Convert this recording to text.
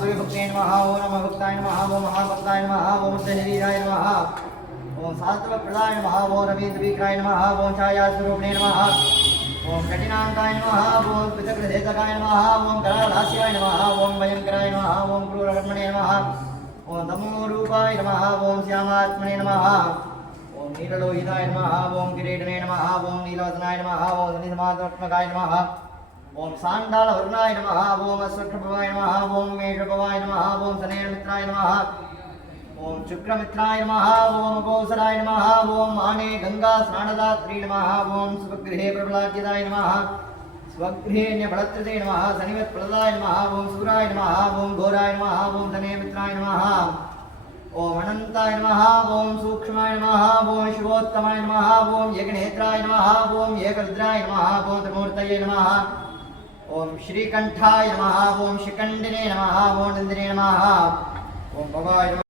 सूर्यभक्ताय नमः ओम नमः भक्ताय नमः ओम महाभक्ताय नमः ओम शरीराय नमः ओम शास्त्रप्रदाय नमः ओम रवीन्द्रविक्राय नमः ओम छायास्वरूपिणे नमः ओम कठिनांकाय नमः ओम पितृदेशकाय नमः ओम करालास्याय नमः ओम भयंकराय नमः ओम क्रूरकर्मणे नमः ओम तमोरूपाय नमः ओम श्यामात्मने नमः ओम नीललोहिताय नमः ओम किरीटने नमः ओम नीलवसनाय नमः ओम निधमात्मकाय नमः ओम सांडालवर्णाय नमः ओम अश्वत्थभवाय नमः ओम मेषभवाय नमः ओम शनेरमित्राय नमः ओम शुक्रमित्राय नमः ओम कौसराय नमः ओम माने गंगा स्नानदात्री नमः ओम स्वगृहे प्रबलाज्यदाय नमः स्वगृहे न्यबलत्रते नमः शनिवत्प्रदाय नमः ओम सूराय नमः ओम घोराय नमः ओम शनेमित्राय नमः ओम अनंताय नमः ओम सूक्ष्माय नमः ओम शिवोत्तमाय नमः ओम यज्ञनेत्राय नमः ओम एकरुद्राय नमः ओम त्रिमूर्तये नमः ओम श्रीकंठाय नमः ओम शिखंडिने नमः ओम नंदिने नमः ओम भवाय